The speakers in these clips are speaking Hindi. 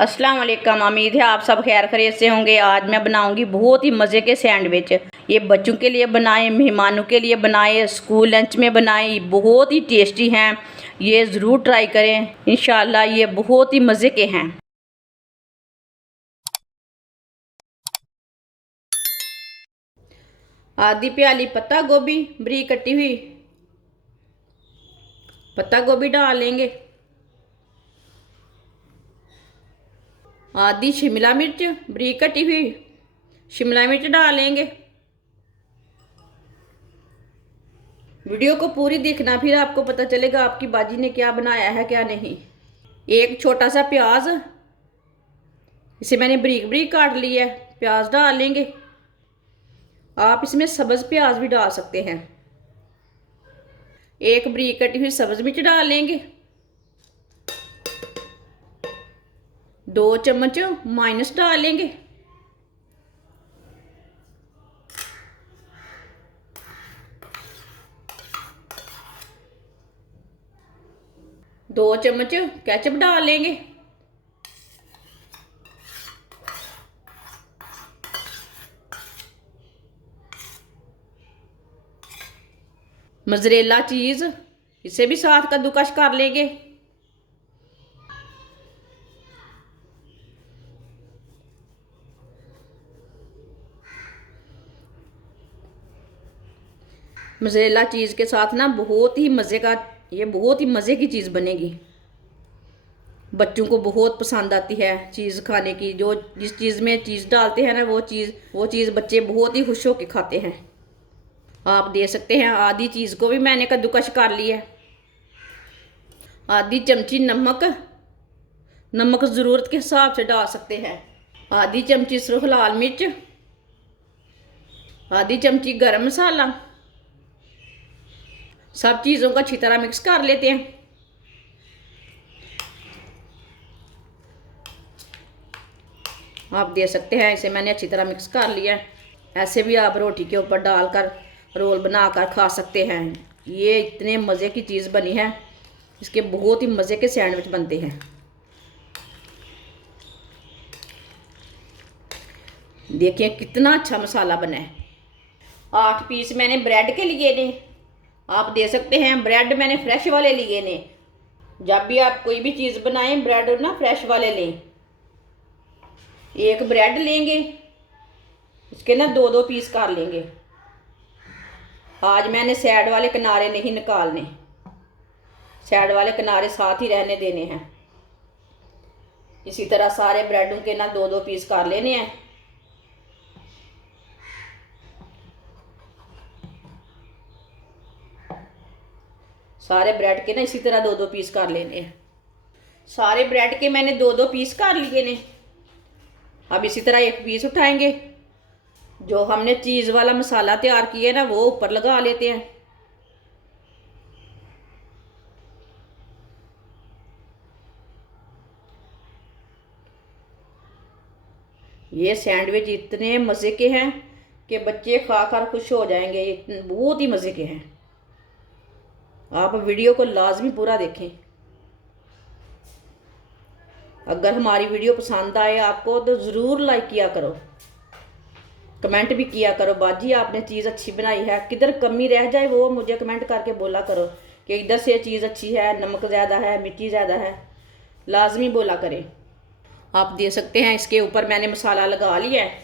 अस्सलाम वालेकुम। उम्मीद है आप सब खैर खैरियत से होंगे। आज मैं बनाऊंगी बहुत ही मज़े के सैंडविच। ये बच्चों के लिए बनाएं, मेहमानों के लिए बनाएं, स्कूल लंच में बनाएं। बहुत ही टेस्टी हैं, ये ज़रूर ट्राई करें। इंशाल्लाह ये बहुत ही मज़े के हैं। आधी प्याली पत्ता गोभी बरीक कटी हुई पत्ता गोभी डाल लेंगे। आधी शिमला मिर्च बरीक कटी हुई शिमला मिर्च डाल लेंगे। वीडियो को पूरी देखना, फिर आपको पता चलेगा आपकी बाजी ने क्या बनाया है क्या नहीं। एक छोटा सा प्याज, इसे मैंने बरीक बरीक काट लिया है, प्याज डाल लेंगे। आप इसमें सब्ज प्याज भी डाल सकते हैं। एक बरीक कटी हुई सब्ज मिर्च डाल लेंगे। 2 चम्मच माइनस डाल लेंगे। दो चम्मच केचप डाल लेंगे। मोज़रेला चीज़, इसे भी साथ कद्दूकस कर लेंगे। मोज़रेला चीज़ के साथ ना बहुत ही मज़े का, ये बहुत ही मज़े की चीज़ बनेगी। बच्चों को बहुत पसंद आती है चीज़ खाने की। जो जिस चीज़ में चीज़ डालते हैं ना वो चीज़ बच्चे बहुत ही खुश होकर खाते हैं। आप दे सकते हैं। आधी चीज़ को भी मैंने कद्दूकस कर लिया है। आधी चमची नमक, नमक ज़रूरत के हिसाब से डाल सकते हैं। आधी चमची सुर्ख लाल मिर्च, आधी चमची गरम मसाला। सब चीज़ों को अच्छी तरह मिक्स कर लेते हैं। आप दे सकते हैं, इसे मैंने अच्छी तरह मिक्स कर लिया है। ऐसे भी आप रोटी के ऊपर डालकर रोल बनाकर खा सकते हैं। ये इतने मज़े की चीज़ बनी है, इसके बहुत ही मज़े के सैंडविच बनते हैं। देखिए कितना अच्छा मसाला बना है। 8 पीस मैंने ब्रेड के लिए ने। आप दे सकते हैं, ब्रेड मैंने फ्रेश वाले लिए ने। जब भी आप कोई भी चीज़ बनाएं ब्रेड ना फ्रेश वाले लें। एक ब्रेड लेंगे, इसके ना 2-2 पीस कर लेंगे। आज मैंने साइड वाले किनारे नहीं निकालने, साइड वाले किनारे साथ ही रहने देने हैं। इसी तरह सारे ब्रेडों के ना 2-2 पीस कर लेने हैं। सारे ब्रेड के ना इसी तरह 2-2 पीस कर लेने हैं। सारे ब्रेड के मैंने 2-2 पीस कर लिए ने। अब इसी तरह एक पीस उठाएंगे, जो हमने चीज़ वाला मसाला तैयार किया है ना वो ऊपर लगा लेते हैं। ये सैंडविच इतने मज़े के हैं कि बच्चे खाकर खुश हो जाएंगे। ये बहुत ही मज़े के हैं। आप वीडियो को लाजमी पूरा देखें। अगर हमारी वीडियो पसंद आए आपको तो ज़रूर लाइक किया करो, कमेंट भी किया करो। बाजी आपने चीज़ अच्छी बनाई है, किधर कमी रह जाए वो मुझे कमेंट करके बोला करो कि इधर से चीज़ अच्छी है, नमक ज़्यादा है, मिर्ची ज़्यादा है, लाजमी बोला करें। आप दे सकते हैं। इसके ऊपर मैंने मसाला लगा लिया है,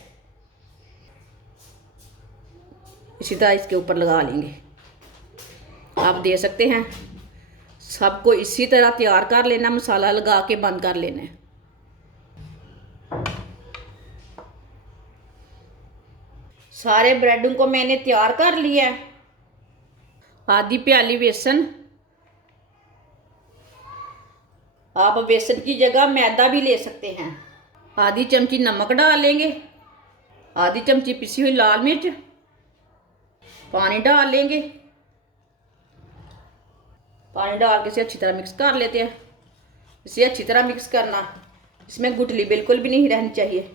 इसी तरह इसके ऊपर लगा लेंगे। आप दे सकते हैं। सबको इसी तरह तैयार कर लेना, मसाला लगा के बंद कर लेना है। सारे ब्रेडों को मैंने तैयार कर लिया है। आधी प्याली बेसन, आप बेसन की जगह मैदा भी ले सकते हैं। आधी चमची नमक डाल लेंगे। आधी चमची पिसी हुई लाल मिर्च, पानी डाल लेंगे। पानी डाल के इसे अच्छी तरह मिक्स कर लेते हैं। इसे अच्छी तरह मिक्स करना, इसमें गुठली बिल्कुल भी नहीं रहनी चाहिए।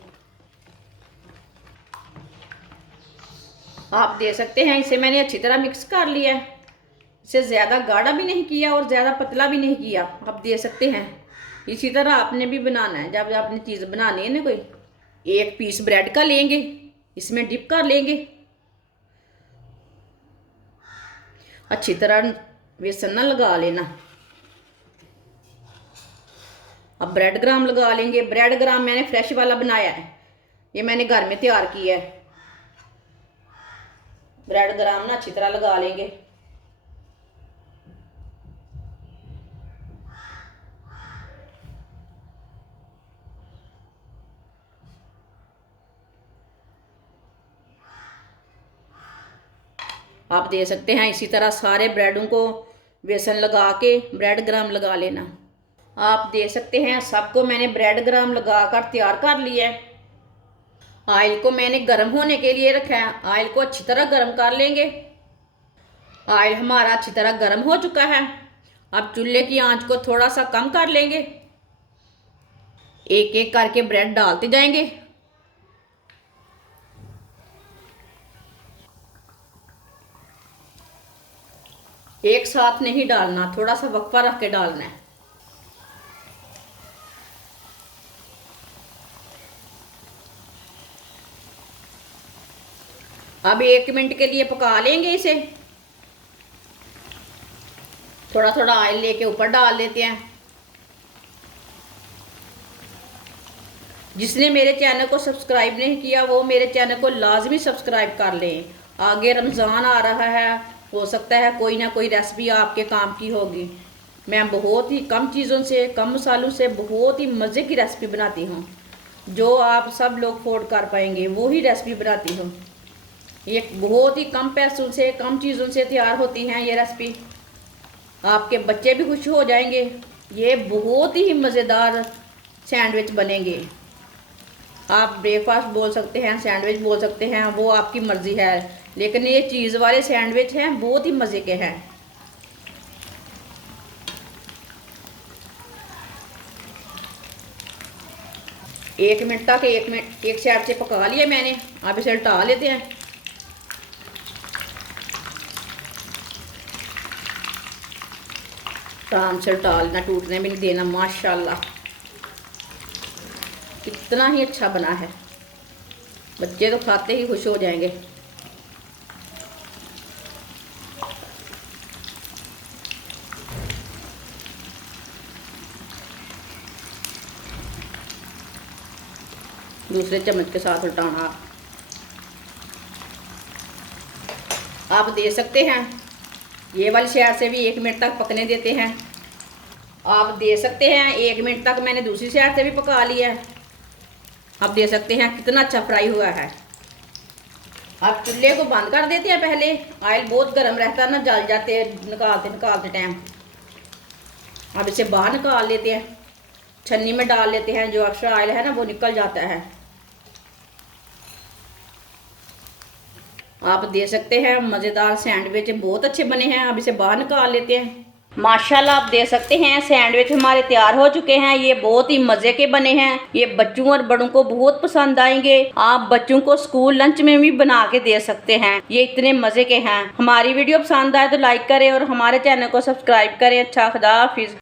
आप दे सकते हैं। इसे मैंने अच्छी तरह मिक्स कर लिया है। इसे ज़्यादा गाढ़ा भी नहीं किया और ज़्यादा पतला भी नहीं किया। आप दे सकते हैं। इसी तरह आपने भी बनाना है। जब आपने चीज़ बनानी है ना, कोई एक पीस ब्रेड का लेंगे, इसमें डिप कर लेंगे, अच्छी तरह बेसन ना लगा लेना। अब ब्रेड ग्राम लगा लेंगे। ब्रेड ग्राम मैंने फ्रेश वाला बनाया है, ये मैंने घर में तैयार किया है। ब्रेड ग्राम ना अच्छी तरह लगा लेंगे। आप दे सकते हैं इसी तरह सारे ब्रेडों को बेसन लगा के ब्रेड ग्राम लगा लेना। आप दे सकते हैं सबको मैंने ब्रेड ग्राम लगा कर तैयार कर लिया है। ऑयल को मैंने गर्म होने के लिए रखा है। ऑयल को अच्छी तरह गर्म कर लेंगे। ऑयल हमारा अच्छी तरह गर्म हो चुका है। अब चूल्हे की आंच को थोड़ा सा कम कर लेंगे। एक एक करके ब्रेड डालते जाएंगे। एक साथ नहीं डालना, थोड़ा सा वक्फा रख के डालना है। अब 1 मिनट के लिए पका लेंगे इसे। थोड़ा थोड़ा ऑयल लेके ऊपर डाल देते हैं। जिसने मेरे चैनल को सब्सक्राइब नहीं किया वो मेरे चैनल को लाजमी सब्सक्राइब कर लें। आगे रमज़ान आ रहा है, हो सकता है कोई ना कोई रेसिपी आपके काम की होगी। मैं बहुत ही कम चीज़ों से, कम मसालों से बहुत ही मज़े की रेसिपी बनाती हूँ, जो आप सब लोग अफोर्ड कर पाएंगे वो ही रेसिपी बनाती हूँ। ये बहुत ही कम पैसों से, कम चीज़ों से तैयार होती हैं ये रेसिपी। आपके बच्चे भी खुश हो जाएंगे। ये बहुत ही मज़ेदार सैंडविच बनेंगे। आप ब्रेकफास्ट बोल सकते हैं, सैंडविच बोल सकते हैं, वो आपकी मर्ज़ी है, लेकिन ये चीज़ वाले सैंडविच हैं, बहुत ही मज़े के हैं। एक मिनट तक एक साइड से पका लिया मैंने। अब इसे उल्टा लेते हैं। आराम से उल्टा लेना, टूटने भी नहीं देना। माशाल्लाह कितना ही अच्छा बना है। बच्चे तो खाते ही खुश हो जाएंगे। दूसरे चम्मच के साथ उल्टाना। आप दे सकते हैं ये वाली साइड से भी 1 मिनट तक पकने देते हैं। आप दे सकते हैं 1 मिनट तक मैंने दूसरी साइड से भी पका लिया है। आप दे सकते हैं कितना अच्छा फ्राई हुआ है। आप चूल्हे को बंद कर देते हैं। पहले ऑयल बहुत गर्म रहता है ना, जल जाते हैं निकालते टाइम। अब इसे बाहर निकाल लेते हैं, छन्नी में डाल लेते हैं। जो एक्स्ट्रा ऑयल है ना वो निकल जाता है। आप दे सकते हैं मज़ेदार सैंडविच बहुत अच्छे बने हैं। अब इसे बाहर निकाल लेते हैं। माशाल्लाह आप दे सकते हैं सैंडविच हमारे तैयार हो चुके हैं। ये बहुत ही मज़े के बने हैं। ये बच्चों और बड़ों को बहुत पसंद आएंगे। आप बच्चों को स्कूल लंच में भी बना के दे सकते हैं। ये इतने मज़े के हैं। हमारी वीडियो पसंद आए तो लाइक करें और हमारे चैनल को सब्सक्राइब करें। अच्छा, खुदा हाफिज़।